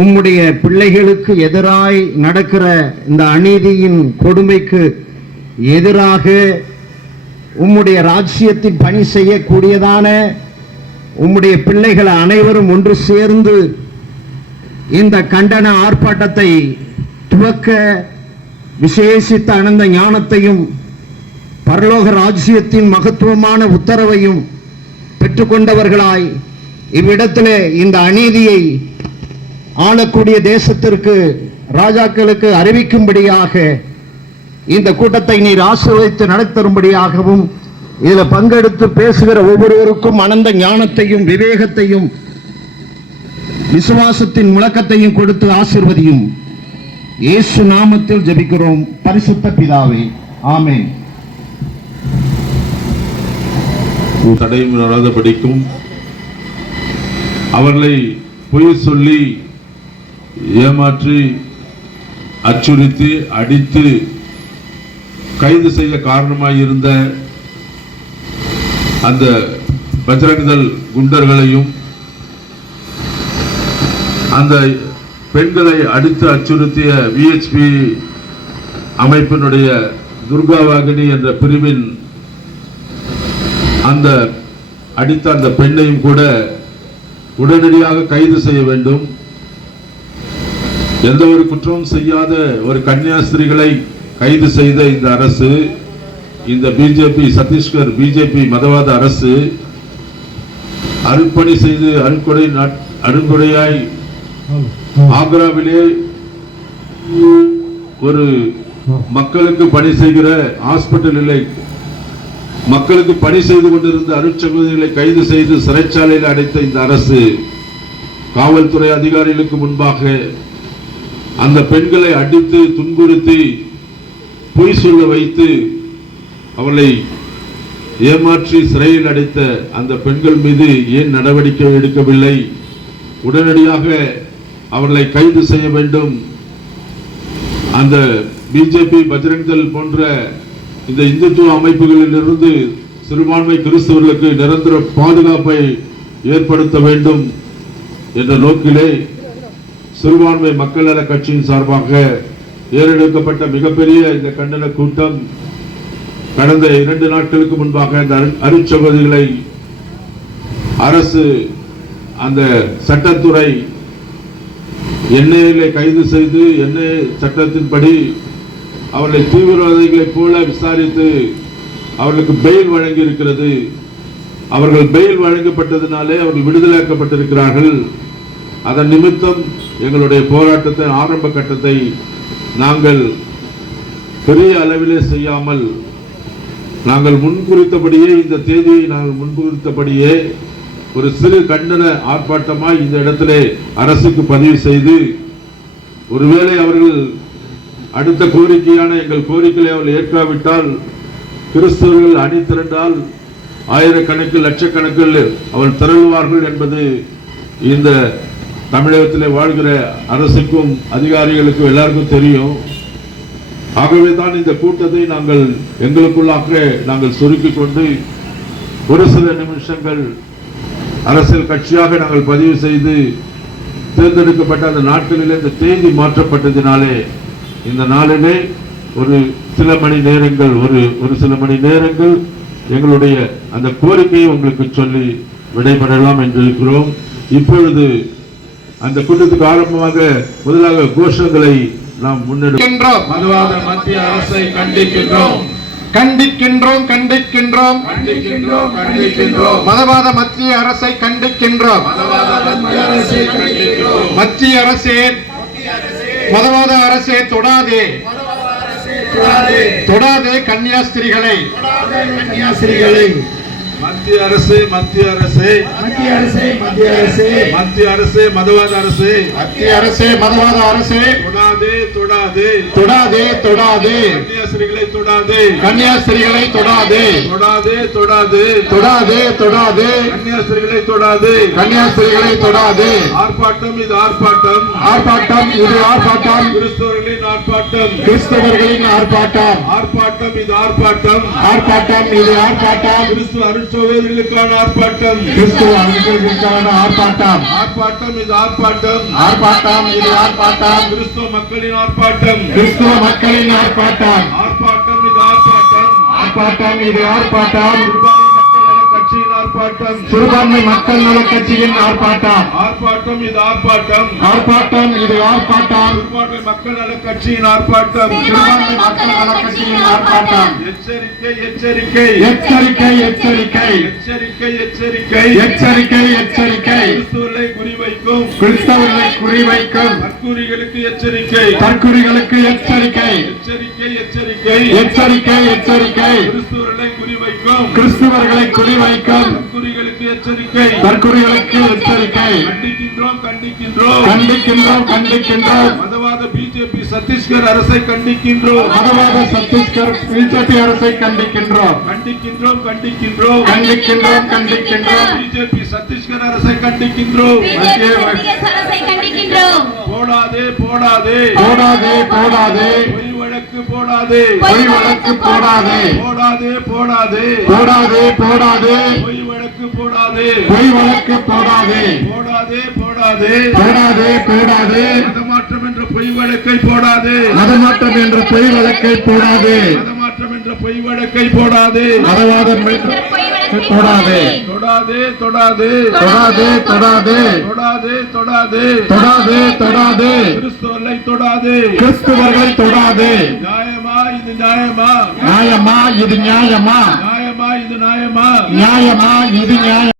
உம்முடைய பிள்ளைகளுக்கு எதிராய் நடக்கிற இந்த அநீதியின் கொடுமைக்கு எதிராக உம்முடைய ராஜ்யத்தின் பணி செய்யக்கூடியதான உம்முடைய பிள்ளைகள் அனைவரும் ஒன்று சேர்ந்து இந்த கண்டன ஆர்ப்பாட்டத்தை துவக்க விசேஷித்த அனந்த ஞானத்தையும் பரலோக ராஜ்யத்தின் மகத்துவமான உத்தரவையும் பெற்றுக்கொண்டவர்களாய் இவ்விடத்திலே இந்த அநீதியை ஆளக்கூடிய தேசத்திற்கு ராஜாக்களுக்கு அறிவிக்கும்படியாக இந்த கூட்டத்தை நீர் ஆசீர்வதித்து நடத்தரும்படியாகவும் இதில் பங்கெடுத்து பேசுகிற ஒவ்வொருவருக்கும் அனந்த ஞானத்தையும் விவேகத்தையும் விசுவாசத்தின் முழக்கத்தையும் கொடுத்து ஆசீர்வதியும். இயேசு நாமத்தில் ஜெபிக்கிறோம் பரிசுத்த பிதாவே, ஆமென். தடையும் வராதபடிக்கும் அவர்களை பொய் சொல்லி ஏமாற்றி அச்சுறுத்தி அடித்து கைது செய்ய காரணமாயிருந்த அந்த பஜ்ரங்தள் குண்டர்களையும் அந்த பெண்களை அடித்து அச்சுறுத்திய விஹெச்பி அமைப்பினுடைய துர்காவாகினி என்ற பிரிவின் அந்த அடித்த அந்த பெண்ணையும் கூட உடனடியாக கைது செய்ய வேண்டும். எந்த ஒரு குற்றமும் செய்யாத ஒரு கன்னியாஸ்திரிகளை கைது செய்த இந்த அரசு, இந்த பிஜேபி சத்தீஸ்கர் பிஜேபி மதவாத அரசு அருட்பணி செய்து அருங்கொடையாய் ஆக்ராவிலே ஒரு மக்களுக்கு பணி செய்கிற ஹாஸ்பிட்டலில் மக்களுக்கு பணி செய்து கொண்டிருந்த அருட்சகோதரிகளை கைது செய்து சிறைச்சாலையில் அடைத்த இந்த அரசு காவல்துறை அதிகாரிகளுக்கு முன்பாக அந்த பெண்களை அடித்து துன்புறுத்தி பொய் சொல்ல வைத்து அவர்களை ஏமாற்றி சிறையில் அடைத்த அந்த பெண்கள் மீது ஏன் நடவடிக்கை எடுக்கவில்லை? உடனடியாக அவர்களை கைது செய்ய வேண்டும். அந்த பிஜேபி பஜ்ரங்தள் போன்ற இந்த இந்துத்துவ அமைப்புகளிலிருந்து சிறுபான்மை கிறிஸ்தவர்களுக்கு நிரந்தர பாதுகாப்பை ஏற்படுத்த வேண்டும் என்ற நோக்கிலே சிறுபான்மை மக்கள் நல கட்சியின் சார்பாக ஏறெடுக்கப்பட்ட மிகப்பெரிய இந்த கண்டன கூட்டம் கடந்த 2 நாட்களுக்கு முன்பாக இந்த அருட்சகோதரிகளை அரசு அந்த சட்டத்துறை என்ஐஏ கைது செய்து என்ஐஏ சட்டத்தின்படி அவர்களை தீவிரவாதிகளைப் போல விசாரித்து அவர்களுக்கு பெயில் வழங்கி இருக்கிறது. அவர்கள் பெயில் வழங்கப்பட்டதினாலே அவர்கள் விடுதலையாக்கப்பட்டிருக்கிறார்கள். அதன் நிமித்தம் எங்களுடைய போராட்டத்தின் ஆரம்ப கட்டத்தை நாங்கள் பெரிய அளவிலே செய்யாமல் நாங்கள் முன்குறித்தபடியே இந்த தேதியை நாங்கள் முன்குறித்தபடியே ஒரு சிறு கண்டன ஆர்ப்பாட்டமாய் இந்த இடத்திலே அரசுக்கு பதிவு செய்து, ஒருவேளை அவர்கள் அடுத்த கோரிக்கையான எங்கள் கோரிக்கையை அவர்கள் ஏற்காவிட்டால், கிறிஸ்தவர்கள் அணி திரண்டால் ஆயிரக்கணக்கில் லட்சக்கணக்கில் அவள் திரளுவார்கள் என்பது இந்த தமிழகத்திலே வாழ்கிற அரசுக்கும் அதிகாரிகளுக்கும் எல்லாருக்கும் தெரியும். ஆகவே தான் இந்த கூட்டத்தை நாங்கள் எங்களுக்குள்ளாக நாங்கள் சுருக்கிக் கொண்டு ஒரு சில நிமிஷங்கள் அரசியல் கட்சியாக நாங்கள் பதிவு செய்து தேர்ந்தெடுக்கப்பட்ட அந்த நாட்களிலே இந்த தேதி மாற்றப்பட்டதினாலே இந்த நாளிலே ஒரு சில மணி நேரங்கள் ஒரு சில மணி நேரங்கள் எங்களுடைய அந்த கோரிக்கையை உங்களுக்கு சொல்லி விடைபெறலாம் என்று இருக்கிறோம். இப்பொழுது அந்த கூட்டத்துக்கு ஆரம்பமாக முதலாக கோஷங்களை நாம் முன்னெடுக்கின்றோம். மதவாத மத்திய அரசை கண்டிக்கின்றோம். கண்டிக்கின்றோம் கண்டிக்கின்றோம் கண்டிக்கின்றோம் கண்டிக்கின்றோம். மதவாத மத்திய அரசை கண்டிக்கின்றோம். மத்திய அரசே, மதவாத அரசே தொடாதே தொடாதே கன்னியாஸ்திரிகளை. மத்திய அரசு மத்திய அரசு மத்திய அரசே மத்திய அரசே மத்திய அரசு மதவாத அரசு மத்திய அரசே மதவாத அரசே தொடாதே தொடாதே தொடாதே தொடாதே தொடாதே கன்னியாஸ்திரிகளை தொடாதே கன்னியாஸ்திரிகளை தொடாதே தொடாதே தொடாதே தொடாதே தொடாதே கன்னியாஸ்திரிகளை தொடாதே கன்னியாஸ்திரிகளை தொடாதே ஆர்ப்பாட்டம் இது ஆர்ப்பாட்டம் ஆர்ப்பாட்டம் இது ஆர்ப்பாட்டம் கிறிஸ்தவர்களின் ஆர்ப்பாட்டம் கிறிஸ்தவர்களின் ஆர்ப்பாட்டம் ஆர்ப்பாட்டம் இது ஆர்ப்பாட்டம் ஆர்ப்பாட்டம் இது ஆர்ப்பாட்டம் கிறிஸ்துவ அருட்சகோதரிகளுக்கான ஆர்ப்பாட்டம் கிறிஸ்துவ அனுசரிக்கான ஆர்ப்பாட்டம் ஆர்ப்பாட்டம் இது ஆர்ப்பாட்டம் ஆர்ப்பாட்டம் இது ஆர்ப்பாட்டம் கிறிஸ்துவ மக்களின் ஆர்ப்பாட்டம் கிறிஸ்துவ மக்களின் ஆர்ப்பாட்டம் ஆர்ப்பாட்டம் இது ஆர்ப்பாட்டம் ஆர்ப்பாட்டம் இது ஆர்ப்பாட்டம் சிறுபான்மை மக்கள் நல கட்சியின் ஆர்ப்பாட்டம் சிறுபான்மை மக்கள் நல கட்சியின் ஆர்ப்பாட்டம் ஆர்ப்பாட்டம் இது ஆர்ப்பாட்டம் ஆர்ப்பாட்டம் இது ஆர்ப்பாட்டம் சிறுபான்மை மக்கள் நல கட்சியின் ஆர்ப்பாட்டம் சிறுபான்மை மக்கள் நல கட்சியின் ஆர்ப்பாட்டம் எச்சரிக்கை எச்சரிக்கை எச்சரிக்கை எச்சரிக்கை எச்சரிக்கை எச்சரிக்கை எச்சரிக்கை எச்சரிக்கை கிறிஸ்துவர்களை குறிவைக்கும் கிறிஸ்தவர்களை குறிவைக்கும் தற்கூறிகளுக்கு எச்சரிக்கை தற்குறிகளுக்கு எச்சரிக்கை எச்சரிக்கை எச்சரிக்கை எச்சரிக்கை எச்சரிக்கை கிறிஸ்துவர்களை குறிவைக்கும் கிறிஸ்தவர்களை குறிவைக்கும் தற்கூறிகளுக்கு எச்சரிக்கை தற்குறிகளுக்கு எச்சரிக்கை கண்டிக்கின்றோம் கண்டிக்கின்றோம் கண்டிக்கின்றோம் கண்டிக்கின்றோம் மதவாத பிஜேபி சத்தீஸ்கர் அரசை கண்டிக்கின்றோம் மதவாத சத்தீஸ்கர் பிஜேபி அரசை கண்டிக்கின்றோம் கண்டிக்கின்றோம் கண்டிக்கின்றோம் கண்டிக்கின்றோம் கண்டிக்கின்றோம் பிஜேபி சத்தீஸ்கர் அரசை கண்டிக்கின்றோம் அரசை கண்டிக்கின்றோம். போடாதே போடாதே போடாதே போடாதே பொய் வழக்கு போடாதே பொய் வழக்கு போடாதே போடாதே போடாதே போடாதே போடாதே பொய் வழக்கு போடாதே பொய் வழக்கு போடாதே போடாதே போடாதே போடாதே போடாதே மதமாற்றம் என்ற பொய் வழக்கை போடாதே மதமாற்றம் என்ற பொய் வழக்கை போடாதே மதமாற்றம் என்ற பொய் வழக்கை போடாதே மதவாதம் போடாதே தொடாதே தொடாதே தொடாதே தொடாதே தொடாதே தொடாதே தொடாதே தொடாதே கிறிஸ்தவர்களை தொடாதே கிறிஸ்துவர்களை தொடாதே நியாயமா இது நியாயமா நியாயமா இது நியாயமா நியாயமா இது நியாயமா நியாயமா இது நியாயம்